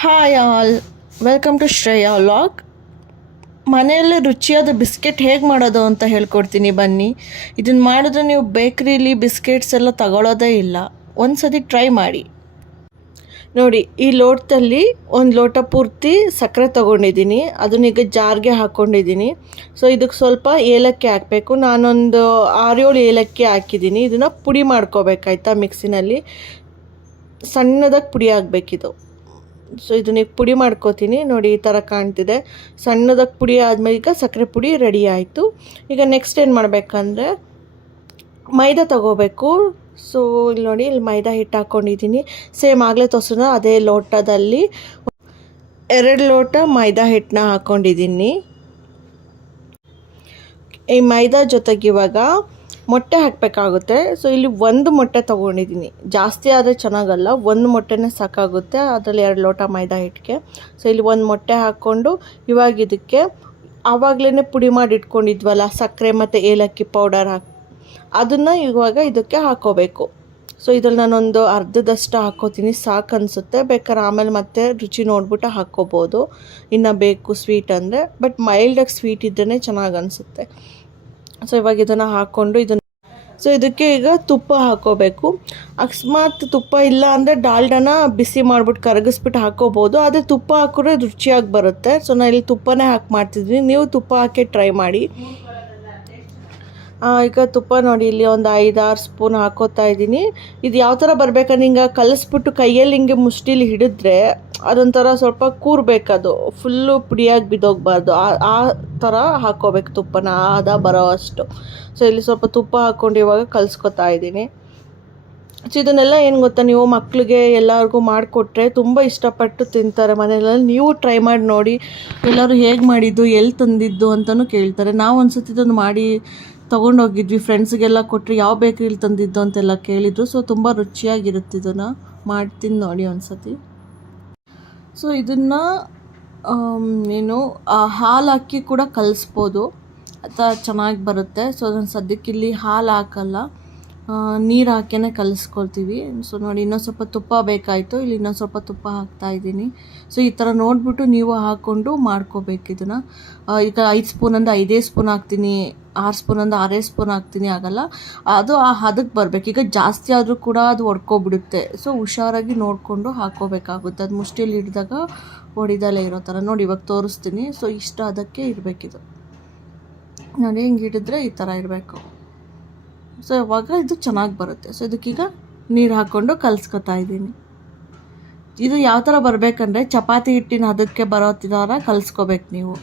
Hi all, welcome to Shreya vlog. ಮನೆಯಲ್ಲೇ ರುಚಿಯಾದ biscuit ಹೇಗೆ ಮಾಡೋದು ಅಂತ ಹೇಳ್ಕೊಡ್ತೀನಿ ಬನ್ನಿ. ಇದನ್ನು ಮಾಡಿದ್ರೆ ನೀವು ಬೇಕ್ರಿಲಿ ಬಿಸ್ಕೆಟ್ಸ್ ಎಲ್ಲ ತಗೊಳ್ಳೋದೇ ಇಲ್ಲ. ಒಂದು ಸತಿ ಟ್ರೈ ಮಾಡಿ ನೋಡಿ. ಈ ಲೋಟದಲ್ಲಿ ಒಂದು ಲೋಟ ಪೂರ್ತಿ ಸಕ್ಕರೆ ತೊಗೊಂಡಿದ್ದೀನಿ. ಅದನ್ನೀಗ ಜಾರ್ಗೆ ಹಾಕ್ಕೊಂಡಿದ್ದೀನಿ. ಸೊ ಇದಕ್ಕೆ ಸ್ವಲ್ಪ ಏಲಕ್ಕಿ ಹಾಕಬೇಕು. ನಾನೊಂದು 6-7 ಏಲಕ್ಕಿ ಹಾಕಿದ್ದೀನಿ. ಇದನ್ನು ಪುಡಿ ಮಾಡ್ಕೋಬೇಕಾಯ್ತಾ, ಮಿಕ್ಸಿನಲ್ಲಿ ಸಣ್ಣದಾಗಿ ಪುಡಿ ಆಗಬೇಕಿದು. ಸೊ ಇದನ್ನ ಈಗ ಪುಡಿ ಮಾಡ್ಕೋತೀನಿ ನೋಡಿ, ಈ ಥರ ಕಾಣ್ತಿದೆ. ಸಣ್ಣದಾಗಿ ಪುಡಿ ಆದಮೇಲೆ ಈಗ ಸಕ್ಕರೆ ಪುಡಿ ರೆಡಿ ಆಯಿತು. ಈಗ ನೆಕ್ಸ್ಟ್ ಏನು ಮಾಡಬೇಕಂದ್ರೆ ಮೈದಾ ತಗೋಬೇಕು. ಸೊ ಇಲ್ಲಿ ನೋಡಿ, ಇಲ್ಲಿ ಮೈದಾ ಹಿಟ್ಟು ಹಾಕ್ಕೊಂಡಿದ್ದೀನಿ. ಸೇಮ್ ಆಗಲೇ ತೋರಿಸೋಣ, ಅದೇ ಲೋಟದಲ್ಲಿ 2 ಲೋಟ ಮೈದಾ ಹಿಟ್ಟನ್ನ ಹಾಕ್ಕೊಂಡಿದ್ದೀನಿ. ಈ ಮೈದಾ ಜೊತೆಗೆ ಇವಾಗ ಮೊಟ್ಟೆ ಹಾಕಬೇಕಾಗುತ್ತೆ. ಸೊ ಇಲ್ಲಿ 1 ಮೊಟ್ಟೆ ತೊಗೊಂಡಿದ್ದೀನಿ. ಜಾಸ್ತಿ ಆದರೆ ಚೆನ್ನಾಗಲ್ಲ, 1 ಮೊಟ್ಟೆನೇ ಸಾಕಾಗುತ್ತೆ ಅದರಲ್ಲಿ 2 ಲೋಟ ಮೈದಾ ಹಿಟ್ಟಿಗೆ. ಸೊ ಇಲ್ಲಿ 1 ಮೊಟ್ಟೆ ಹಾಕ್ಕೊಂಡು ಇವಾಗ ಇದಕ್ಕೆ ಆವಾಗಲೇ ಪುಡಿ ಮಾಡಿ ಇಟ್ಕೊಂಡಿದ್ವಲ್ಲ ಸಕ್ಕರೆ ಮತ್ತು ಏಲಕ್ಕಿ ಪೌಡರ್ ಅದನ್ನು ಇವಾಗ ಇದಕ್ಕೆ ಹಾಕ್ಕೋಬೇಕು. ಸೊ ಇದ್ರಲ್ಲಿ ನಾನೊಂದು ಅರ್ಧದಷ್ಟು ಹಾಕ್ಕೋತೀನಿ, ಸಾಕು ಅನಿಸುತ್ತೆ. ಬೇಕಾದ್ರೆ ಆಮೇಲೆ ಮತ್ತೆ ರುಚಿ ನೋಡ್ಬಿಟ್ಟು ಹಾಕ್ಕೋಬೋದು, ಇನ್ನು ಬೇಕು ಸ್ವೀಟ್ ಅಂದರೆ. ಬಟ್ ಮೈಲ್ಡಾಗಿ ಸ್ವೀಟ್ ಇದ್ರೇ ಚೆನ್ನಾಗಿ ಅನಿಸುತ್ತೆ. ಸೊ ಇವಾಗ ಇದನ್ನು ಹಾಕ್ಕೊಂಡು ಇದಕ್ಕೆ ಈಗ ತುಪ್ಪ ಹಾಕ್ಕೋಬೇಕು. ಅಕಸ್ಮಾತ್ ತುಪ್ಪ ಇಲ್ಲ ಅಂದರೆ ಡಾಲ್ಡಾನ ಬಿಸಿ ಮಾಡಿಬಿಟ್ಟು ಕರಗಿಸ್ಬಿಟ್ಟು ಹಾಕ್ಕೋಬೋದು. ಆದರೆ ತುಪ್ಪ ಹಾಕಿದ್ರೆ ರುಚಿಯಾಗಿ ಬರುತ್ತೆ. ಸೊ ನಾನು ಇಲ್ಲಿ ತುಪ್ಪನೇ ಹಾಕಿ ಮಾಡ್ತಿದ್ದೀನಿ, ನೀವು ತುಪ್ಪ ಹಾಕಿ ಟ್ರೈ ಮಾಡಿ. ಈಗ ತುಪ್ಪ ನೋಡಿ, ಇಲ್ಲಿ ಒಂದು 5-6 ಸ್ಪೂನ್ ಹಾಕೋತಾ ಇದ್ದೀನಿ. ಇದು ಯಾವ ಥರ ಬರಬೇಕಂದ್ರೆ ಹಿಂಗೆ ಕಲಿಸ್ಬಿಟ್ಟು ಕೈಯಲ್ಲಿ ಹಿಂಗೆ ಮುಷ್ಟಿಲಿ ಹಿಡಿದ್ರೆ ಅದೊಂಥರ ಸ್ವಲ್ಪ ಕೂರಬೇಕದು, ಫುಲ್ಲು ಪುಡಿಯಾಗಿ ಬಿದ್ದೋಗ್ಬಾರ್ದು. ಆ ಥರ ಹಾಕ್ಕೋಬೇಕು ತುಪ್ಪನ, ಬರೋ ಅಷ್ಟು. ಸೊ ಇಲ್ಲಿ ಸ್ವಲ್ಪ ತುಪ್ಪ ಹಾಕ್ಕೊಂಡು ಇವಾಗ ಕಲಿಸ್ಕೊತಾ ಇದ್ದೀನಿ. ಸೊ ಇದನ್ನೆಲ್ಲ ಏನು ಗೊತ್ತಾ, ನೀವು ಮಕ್ಕಳಿಗೆ ಎಲ್ಲರಿಗೂ ಮಾಡಿಕೊಟ್ರೆ ತುಂಬ ಇಷ್ಟಪಟ್ಟು ತಿಂತಾರೆ ಮನೆಯಲ್ಲಿ. ನೀವು ಟ್ರೈ ಮಾಡಿ ನೋಡಿ, ಎಲ್ಲರೂ ಹೇಗೆ ಮಾಡಿದ್ದು, ಎಲ್ಲಿ ತಂದಿದ್ದು ಅಂತಲೂ ಕೇಳ್ತಾರೆ. ನಾವು ಒಂದು ಸತಿ ಇದನ್ನು ಮಾಡಿ ತೊಗೊಂಡೋಗಿದ್ವಿ, ಫ್ರೆಂಡ್ಸಿಗೆಲ್ಲ ಕೊಟ್ಟರೆ ಯಾವ ಬೇಕ್ರಿಲಿ ತಂದಿದ್ದು ಅಂತೆಲ್ಲ ಕೇಳಿದರು. ಸೊ ತುಂಬ ರುಚಿಯಾಗಿರುತ್ತೆ, ಇದನ್ನು ಮಾಡ್ತೀನಿ ನೋಡಿ ಒಂದು ಸತಿ. ಸೊ ಇದನ್ನು ಹಾಲು ಹಾಕಿ ಕೂಡ ಕಲಿಸ್ಬೋದು, ಅಥವಾ ಚೆನ್ನಾಗಿ ಬರುತ್ತೆ. ಸೊ ಅದನ್ನು ಸದ್ಯಕ್ಕೆ ಇಲ್ಲಿ ಹಾಲು ಹಾಕಲ್ಲ, ನೀರು ಹಾಕಿಯೇ ಕಲಿಸ್ಕೊಳ್ತೀವಿ. ಸೊ ನೋಡಿ, ಇನ್ನೊಂದು ಸ್ವಲ್ಪ ತುಪ್ಪ ಬೇಕಾಯಿತು, ಇಲ್ಲಿ ಇನ್ನೊಂದು ಸ್ವಲ್ಪ ತುಪ್ಪ ಹಾಕ್ತಾಯಿದ್ದೀನಿ. ಸೊ ಈ ಥರ ನೋಡಿಬಿಟ್ಟು ನೀವು ಹಾಕ್ಕೊಂಡು ಮಾಡ್ಕೋಬೇಕು ಇದನ್ನು. ಈಗ 5 ಸ್ಪೂನ್ ಅಂದರೆ 5 ಸ್ಪೂನ್ ಹಾಕ್ತೀನಿ, 6 ಸ್ಪೂನ್ ಅಂದರೆ 6 ಸ್ಪೂನ್ ಹಾಕ್ತೀನಿ, ಆಗಲ್ಲ. ಅದು ಆ ಹದಕ್ಕೆ ಬರಬೇಕು. ಈಗ ಜಾಸ್ತಿ ಆದರೂ ಕೂಡ ಅದು ಒಡ್ಕೊಬಿಡುತ್ತೆ. ಸೊ ಹುಷಾರಾಗಿ ನೋಡಿಕೊಂಡು ಹಾಕ್ಕೋಬೇಕಾಗುತ್ತೆ. ಅದು ಮುಷ್ಟಿಯಲ್ಲಿ ಹಿಡಿದಾಗ ಹೊಡಿದಲ್ಲೇ ಇರೋ ಥರ ನೋಡಿ, ಇವಾಗ ತೋರಿಸ್ತೀನಿ. ಸೊ ಇಷ್ಟ ಅದಕ್ಕೆ ಇರಬೇಕಿದು ನೋಡಿ, ಹಿಂಗೆ ಹಿಡಿದ್ರೆ ಈ ಥರ ಇರಬೇಕು. ಸೊ ಇವಾಗ ಇದು ಚೆನ್ನಾಗಿ ಬರುತ್ತೆ. ಸೊ ಇದಕ್ಕೀಗ ನೀರು ಹಾಕ್ಕೊಂಡು ಕಲಿಸ್ಕೊತಾ ಇದ್ದೀನಿ. ಇದು ಯಾವ ಥರ ಬರಬೇಕಂದ್ರೆ ಚಪಾತಿ ಹಿಟ್ಟಿನ ಅದಕ್ಕೆ ಬರೋ ಥರ ಕಲಿಸ್ಕೋಬೇಕು ನೀವು.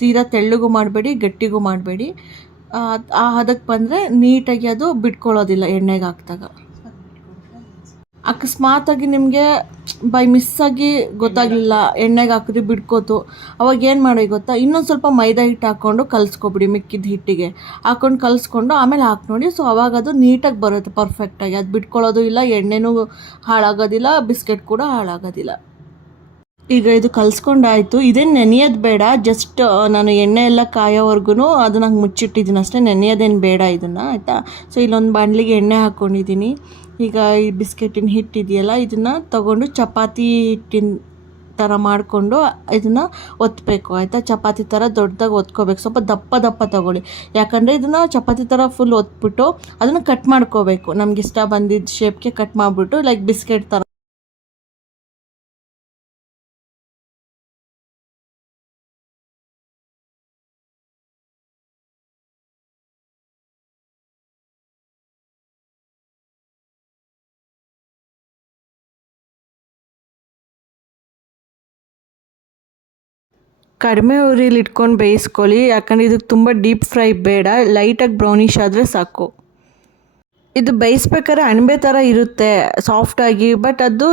ತೀರಾ ತೆಳ್ಳಗೂ ಮಾಡಬೇಡಿ, ಗಟ್ಟಿಗೂ ಮಾಡಬೇಡಿ. ಆ ಹದಕ್ಕೆ ಬಂದರೆ ನೀಟಾಗಿ ಅದು ಬಿಟ್ಕೊಳ್ಳೋದಿಲ್ಲ ಎಣ್ಣೆಗೆ ಹಾಕಿದಾಗ. ಅಕಸ್ಮಾತಾಗಿ ನಿಮಗೆ ಬೈ ಮಿಸ್ಸಾಗಿ ಗೊತ್ತಾಗಲಿಲ್ಲ, ಎಣ್ಣೆಗೆ ಹಾಕಿದ್ರೆ ಬಿಡ್ಕೋತು, ಅವಾಗ ಏನು ಮಾಡಿ ಗೊತ್ತಾ, ಇನ್ನೊಂದು ಸ್ವಲ್ಪ ಮೈದಾ ಹಿಟ್ಟು ಹಾಕ್ಕೊಂಡು ಕಲಿಸ್ಕೊಬಿಡಿ. ಮಿಕ್ಕಿದ ಹಿಟ್ಟಿಗೆ ಹಾಕ್ಕೊಂಡು ಕಲಿಸ್ಕೊಂಡು ಆಮೇಲೆ ಹಾಕಿ ನೋಡಿ. ಸೊ ಅವಾಗ ಅದು ನೀಟಾಗಿ ಬರುತ್ತೆ, ಪರ್ಫೆಕ್ಟಾಗಿ. ಅದು ಬಿಟ್ಕೊಳ್ಳೋದು ಇಲ್ಲ, ಎಣ್ಣೆನೂ ಹಾಳಾಗೋದಿಲ್ಲ, ಬಿಸ್ಕೆಟ್ ಕೂಡ ಹಾಳಾಗೋದಿಲ್ಲ. ಈಗ ಇದು ಕಲಿಸ್ಕೊಂಡಾಯಿತು. ಇದೇನು ನೆನೆಯೋದು ಬೇಡ, ಜಸ್ಟ್ ನಾನು ಎಣ್ಣೆ ಎಲ್ಲ ಕಾಯೋವರೆಗೂ ಅದನ್ನು ಹಂಗೆ ಮುಚ್ಚಿಟ್ಟಿದ್ದೀನಿ ಅಷ್ಟೇ, ನೆನೆಯೋದೇನು ಬೇಡ ಇದನ್ನು, ಆಯಿತಾ. ಸೊ ಇಲ್ಲೊಂದು ಬಾಣಲಿಗೆ ಎಣ್ಣೆ ಹಾಕ್ಕೊಂಡಿದ್ದೀನಿ. ಈಗ ಈ ಬಿಸ್ಕೆಟಿನ ಹಿಟ್ಟಿದೆಯಲ್ಲ, ಇದನ್ನು ತಗೊಂಡು ಚಪಾತಿ ಹಿಟ್ಟಿನ ಥರ ಮಾಡಿಕೊಂಡು ಇದನ್ನು ಒತ್ತಬೇಕು, ಆಯಿತಾ. ಚಪಾತಿ ಥರ ದೊಡ್ಡದಾಗಿ ಒತ್ಕೋಬೇಕು. ಸ್ವಲ್ಪ ದಪ್ಪ ದಪ್ಪ ತೊಗೊಳ್ಳಿ, ಯಾಕಂದರೆ ಇದನ್ನು ಚಪಾತಿ ಥರ ಫುಲ್ ಒತ್ಬಿಟ್ಟು ಅದನ್ನು ಕಟ್ ಮಾಡ್ಕೋಬೇಕು. ನಮ್ಗೆ ಇಷ್ಟ ಬಂದಿದ್ದ ಶೇಪ್ಗೆ ಕಟ್ ಮಾಡಿಬಿಟ್ಟು, ಲೈಕ್ ಬಿಸ್ಕೆಟ್ ಥರ. ಕಡಿಮೆ ಉರಿಲಿ ಇಟ್ಕೊಂಡು ಬೇಯಿಸ್ಕೊಳ್ಳಿ, ಯಾಕಂದರೆ ಇದಕ್ಕೆ ತುಂಬ ಡೀಪ್ ಫ್ರೈ ಬೇಡ, ಲೈಟಾಗಿ ಬ್ರೌನಿಷ್ ಆದರೆ ಸಾಕು. ಇದು ಬೇಯಿಸ್ಬೇಕಾದ್ರೆ ಅಣಬೆ ಥರ ಇರುತ್ತೆ ಸಾಫ್ಟಾಗಿ, ಬಟ್ ಅದು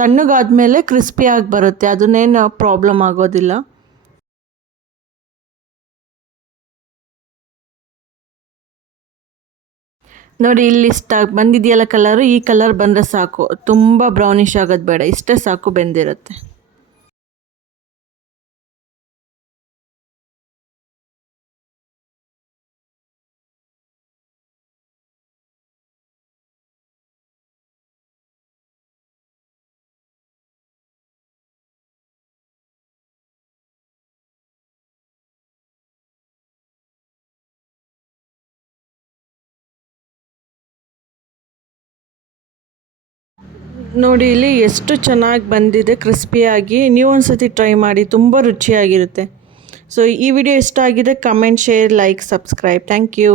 ತಣ್ಣಗಾದ್ಮೇಲೆ ಕ್ರಿಸ್ಪಿಯಾಗಿ ಬರುತ್ತೆ, ಅದನ್ನೇನು ಪ್ರಾಬ್ಲಮ್ ಆಗೋದಿಲ್ಲ. ನೋಡಿ, ಇಲ್ಲಿ ಇಷ್ಟ ಬಂದಿದೆಯಲ್ಲ ಕಲರು, ಈ ಕಲರ್ ಬಂದರೆ ಸಾಕು, ತುಂಬ ಬ್ರೌನಿಷ್ ಆಗೋದು ಬೇಡ, ಇಷ್ಟೇ ಸಾಕು, ಬೆಂದಿರುತ್ತೆ. ನೋಡಿ ಇಲ್ಲಿ ಎಷ್ಟು ಚೆನ್ನಾಗಿ ಬಂದಿದೆ ಕ್ರಿಸ್ಪಿಯಾಗಿ. ನೀವು ಒಂದ್ಸತಿ ಟ್ರೈ ಮಾಡಿ, ತುಂಬ ರುಚಿಯಾಗಿರುತ್ತೆ. ಸೊ ಈ ವಿಡಿಯೋ ಇಷ್ಟ ಆಗಿದೆ, comment, share, like, subscribe. Thank you.